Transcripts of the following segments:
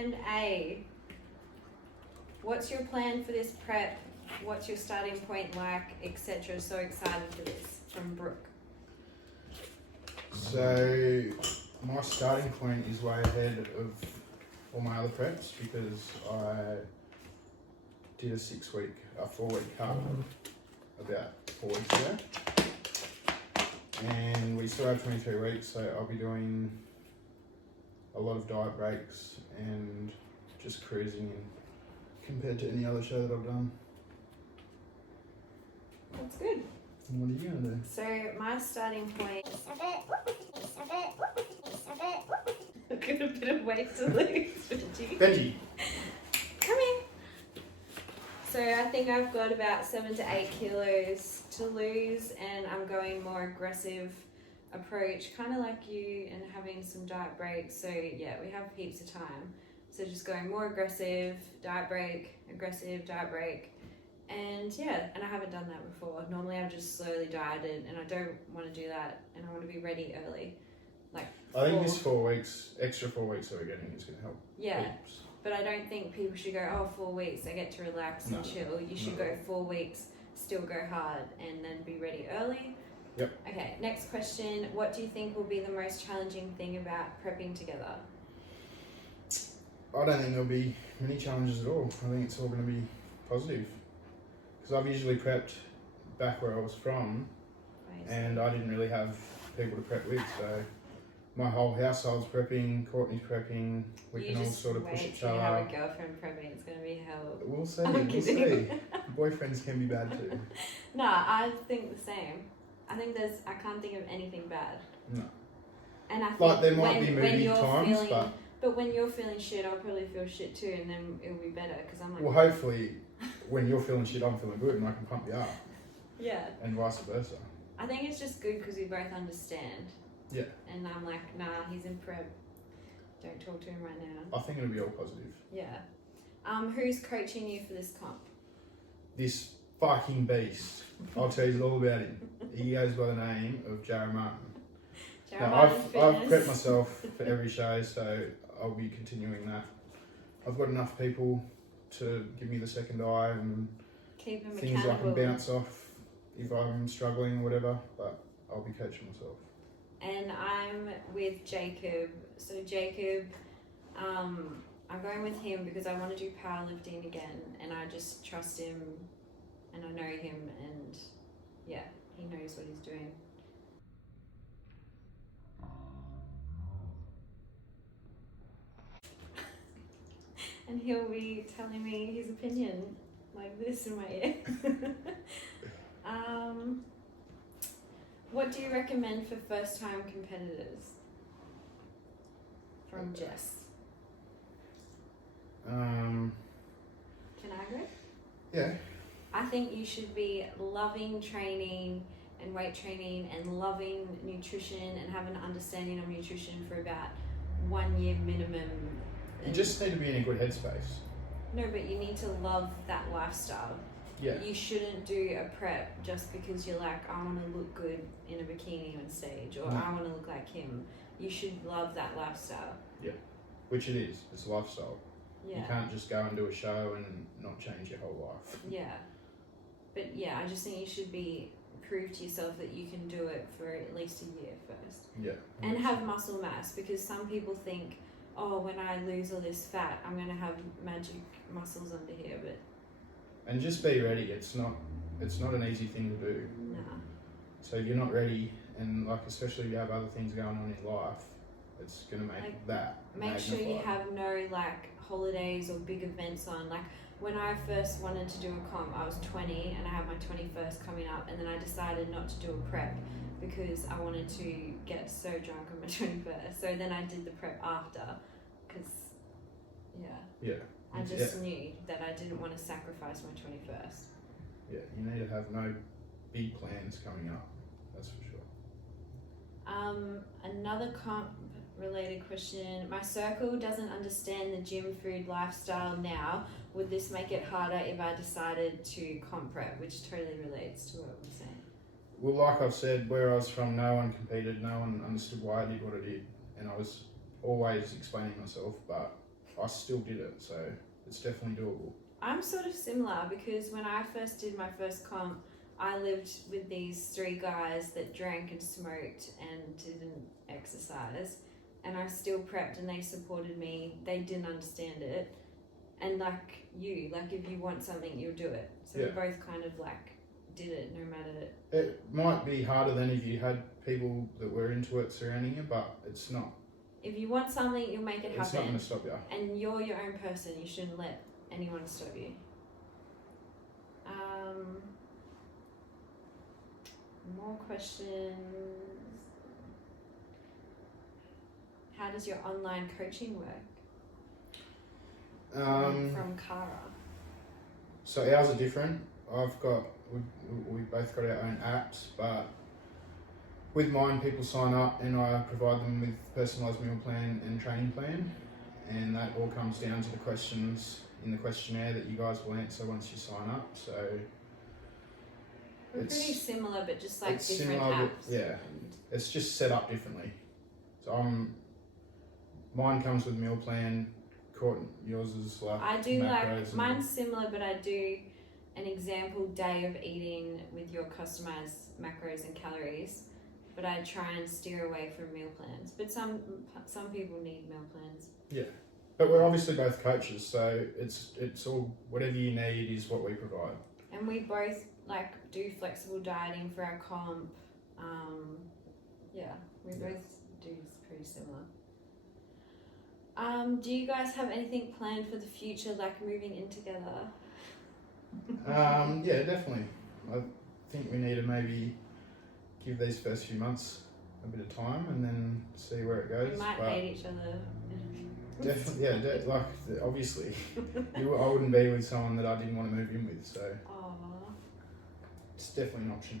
Question A. What's your plan for this prep? What's your starting point like, etc.? So excited for this. From Brooke. So my starting point is way ahead of all my other preps because I did a 4-week cut about 4 weeks ago. And we still have 23 weeks, so I'll be doing a lot of diet breaks and just cruising compared to any other show that I've done. That's good. And what are you going to do? So my starting point... I've got a bit of weight to lose, Benji. Come in. So I think I've got about 7 to 8 kilos to lose, and I'm going more aggressive approach, kind of like you, and having some diet breaks. So yeah, we have heaps of time. So just going more aggressive, diet break, aggressive, diet break. And yeah, and I haven't done that before. Normally I've just slowly dieted, and I don't want to do that, and I want to be ready early. I think this 4 weeks, extra 4 weeks that we're getting is going to help. Yeah. Heaps. But I don't think people should go, 4 weeks, I get to relax and chill. You should go 4 weeks, still go hard, and then be ready early. Yep. Okay, next question. What do you think will be the most challenging thing about prepping together? I don't think there'll be many challenges at all. I think it's all going to be positive. Because I've usually prepped back where I was from, and I didn't really have people to prep with, so my whole household's prepping, Courtney's prepping, we can all sort of push each other. You have a girlfriend prepping, it's going to be hell. We'll see. Boyfriends can be bad too. No, I think the same. I can't think of anything bad. No. And I think like there might be movie times, but when you're feeling shit, I'll probably feel shit too, and then it'll be better because I'm like. Well, hopefully, when you're feeling shit, I'm feeling good, and I can pump you up. Yeah. And vice versa. I think it's just good because we both understand. Yeah. And I'm like, nah, he's in prep. Don't talk to him right now. I think it'll be all positive. Yeah. Who's coaching you for this comp? This fucking beast. I'll tell you all about him. He goes by the name of Jarrah. I've prepped myself for every show, so I'll be continuing that. I've got enough people to give me the second eye and keep him things accountable. I can bounce off if I'm struggling or whatever, but I'll be coaching myself. And I'm with Jacob. So Jacob, I'm going with him because I want to do powerlifting again, and I just trust him, and I know him, and yeah, he knows what he's doing. And he'll be telling me his opinion like this in my ear. What do you recommend for first-time competitors? From Jess. Can I go? Yeah. I think you should be loving training and weight training and loving nutrition and have an understanding of nutrition for about 1 year minimum. You just need to be in a good headspace. No, but you need to love that lifestyle. Yeah. You shouldn't do a prep just because you're like, I want to look good in a bikini on stage, or I want to look like him. You should love that lifestyle. Yeah, which it is. It's a lifestyle. Yeah. You can't just go and do a show and not change your whole life. Yeah. But yeah, I just think you should prove to yourself that you can do it for at least a year first. Yeah. And have muscle mass, because some people think, when I lose all this fat, I'm going to have magic muscles under here, but... And just be ready. It's not an easy thing to do. Nah. So if you're not ready, and especially if you have other things going on in life, it's going to make that Make sure you have no holidays or big events on. Like when I first wanted to do a comp, I was 20 and I had my 21st coming up, and then I decided not to do a prep because I wanted to get so drunk on my 21st. So then I did the prep after, because I just knew that I didn't want to sacrifice my 21st. Yeah, you need to have no big plans coming up, that's for sure. Another comp related question. My circle doesn't understand the gym food lifestyle now. Would this make it harder if I decided to comp prep? Which totally relates to what we're saying. Well, like I've said, where I was from, no one competed, no one understood why I did what I did, and I was always explaining myself, but I still did it, so it's definitely doable. I'm sort of similar because when I first did my first comp, I lived with these 3 guys that drank and smoked and didn't exercise, and I still prepped and they supported me. They didn't understand it, and like if you want something, you'll do it. So we both kind of like did it no matter. It might be harder than if you had people that were into it surrounding you, but it's not. If you want something, you'll make it happen. It's not going to stop you. And you're your own person. You shouldn't let anyone stop you. More questions. How does your online coaching work? From Cara. So ours are different. We both got our own apps, but with mine, people sign up and I provide them with personalised meal plan and training plan, and that all comes down to the questions in the questionnaire that you guys will answer once you sign up. So we're pretty similar, but just like different similar, apps. Yeah, it's just set up differently. So mine comes with meal plan. Courtney, yours is like I do macros mine's similar, but I do an example day of eating with your customized macros and calories. But I try and steer away from meal plans. But some people need meal plans. Yeah, but we're obviously both coaches, so it's all whatever you need is what we provide. And we both like do flexible dieting for our comp. We both do pretty similar. Do you guys have anything planned for the future, like moving in together? Yeah, definitely. I think we need to maybe give these first few months a bit of time and then see where it goes. We might hate each other. Definitely, yeah. Obviously, I wouldn't be with someone that I didn't want to move in with, so Aww. It's definitely an option.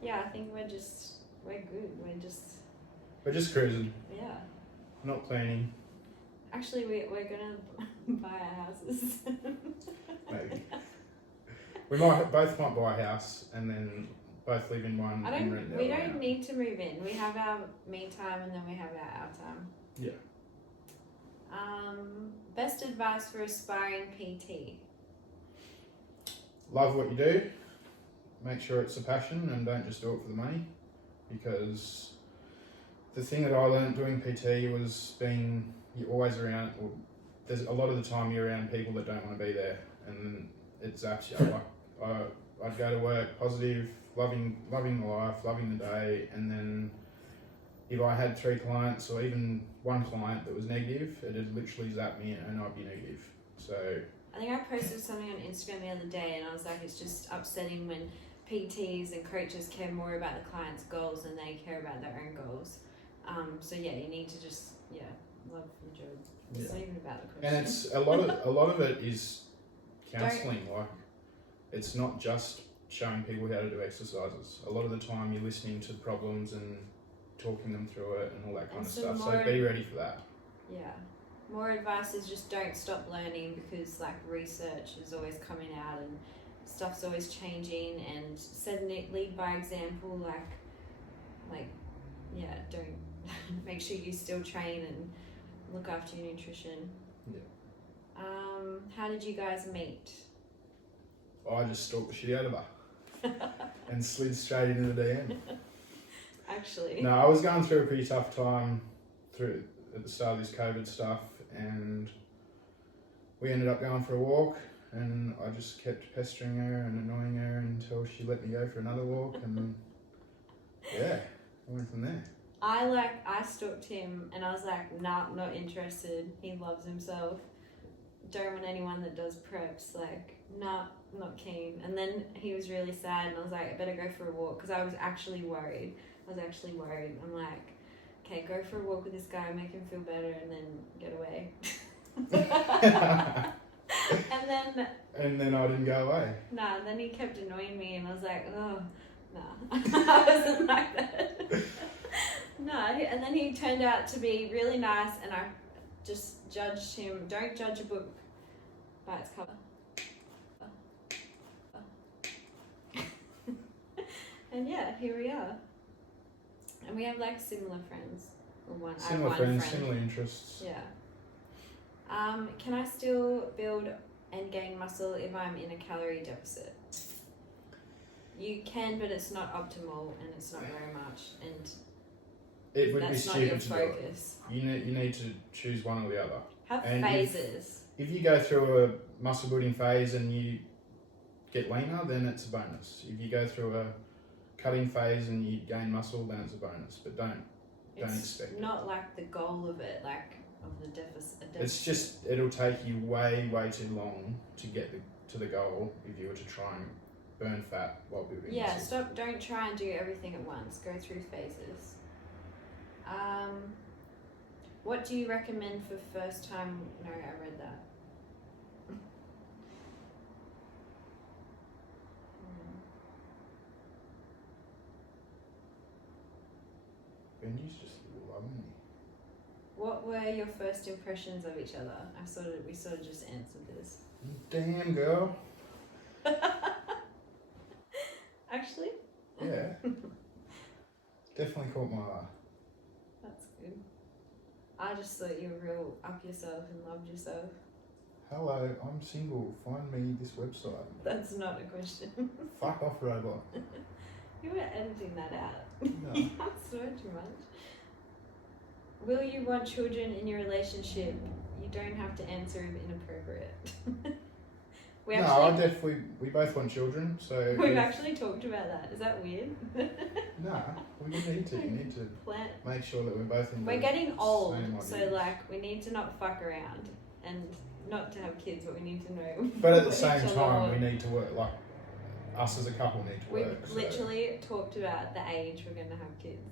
Yeah, I think we're good. We're just cruising. Yeah. Not planning. Actually, we're gonna buy our houses. Maybe. We might both buy a house and then both live in one. We don't need to move in. We have our me time and then we have our time. Yeah. Best advice for aspiring PT? Love what you do. Make sure it's a passion and don't just do it for the money. Because the thing that I learned doing PT was you're always around, there's a lot of the time you're around people that don't want to be there, and it zaps you. I'd go to work positive, loving the life, loving the day, and then if I had 3 clients or even 1 client that was negative, it'd literally zap me and I'd be negative. So I think I posted something on Instagram the other day and I was like, it's just upsetting when PTs and coaches care more about the client's goals than they care about their own goals. So yeah, you need to just love the job. It's not even about the question. And it's a lot of it is counselling. Like, it's not just showing people how to do exercises. A lot of the time you're listening to problems and talking them through it and all that kind of stuff. So be ready for that. Yeah. More advice is just don't stop learning, because like research is always coming out and stuff's always changing, and lead by example. Don't make sure you still train and look after your nutrition. Yeah. How did you guys meet? I just stalked the shit out of her and slid straight into the DM. Actually. No, I was going through a pretty tough time at the start of this COVID stuff, and we ended up going for a walk, and I just kept pestering her and annoying her until she let me go for another walk, and I went from there. I stalked him and I was like, nah, not interested. He loves himself. Don't want anyone that does preps. Like, nah, not keen. And then he was really sad and I was like, I better go for a walk, because I was actually worried. I'm like, okay, go for a walk with this guy, make him feel better, and then get away. and then I didn't go away. Nah, and then he kept annoying me and I was like, oh, nah. I wasn't like that. No, and then he turned out to be really nice, and I just judged him. Don't judge a book by its cover. And here we are. And we have like similar friends. Similar friends, similar interests. Yeah. Can I still build and gain muscle if I'm in a calorie deficit? You can, but it's not optimal and it's not very much, and it would be that's not stupid your to do it. focus. You need to choose one or the other. Have And phases. If you go through a muscle building phase and you get leaner, then it's a bonus. If you go through a cutting phase and you gain muscle, then it's a bonus. But don't expect It's not like the goal of it, like of the deficit. It's just, it'll take you way too long to get to the goal if you were to try and burn fat while building muscle. Don't try and do everything at once. Go through phases. What do you recommend for first time? No, I read that. Benji's just loving me. What were your first impressions of each other? We sort of just answered this. Damn, girl. Actually? Yeah. Definitely caught my eye. That's good. I just thought you were real up yourself and loved yourself. Hello, I'm single. Find me this website. That's not a question. Fuck off, robot. You were editing that out. No. You swear too much. Will you want children in your relationship? You don't have to answer if inappropriate. we both want children, so... We've actually talked about that. Is that weird? Nah, we need to. You need to make sure that we're both in We're getting old, so we need to not fuck around and not to have kids, but we need to know. But at the same time, we need to work, like, us as a couple need to work. We've literally talked about the age we're going to have kids.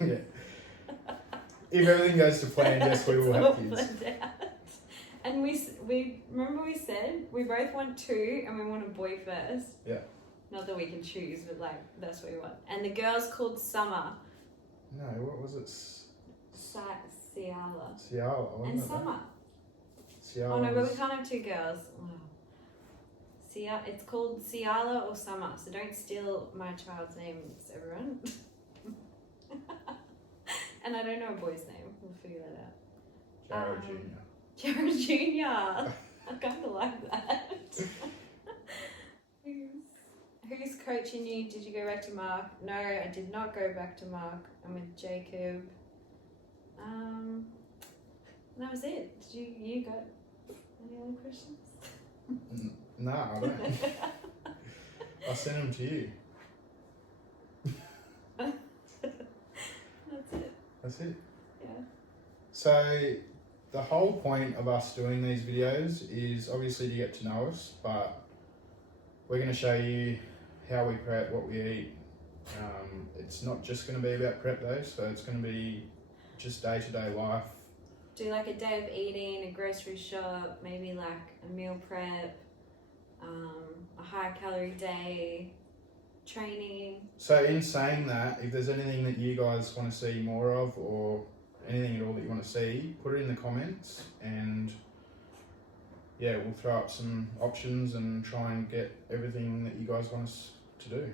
Yeah. If everything goes to plan, yes, we will have kids. And we remember we said we both want 2 and we want a boy first. Yeah. Not that we can choose, but that's what we want. And the girl's called Summer. No, what was it? Ciala. Ciala. And Summer. Ciala. Oh no, but we can't have 2 girls. Oh. It's called Ciala or Summer, so don't steal my child's names, everyone. And I don't know a boy's name. We'll figure that out. Jarrah Jr. Jarrah Jr. I kind of like that. Who's coaching you? Did you go back to Mark? No, I did not go back to Mark. I'm with Jacob. That was it. Did you got any other questions? No, I don't. I sent them to you. That's it. That's it. Yeah. So the whole point of us doing these videos is obviously to get to know us, but we're going to show you how we prep, what we eat. It's not just going to be about prep though, so it's going to be just day-to-day life. Do like a day of eating, a grocery shop, maybe like a meal prep, a high calorie day, training. So in saying that, if there's anything that you guys want to see more of or anything at all that you want to see, put it in the comments and yeah, we'll throw up some options and try and get everything that you guys want us to do.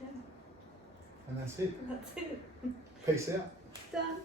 Yeah. And that's it. That's it. Peace out. Done.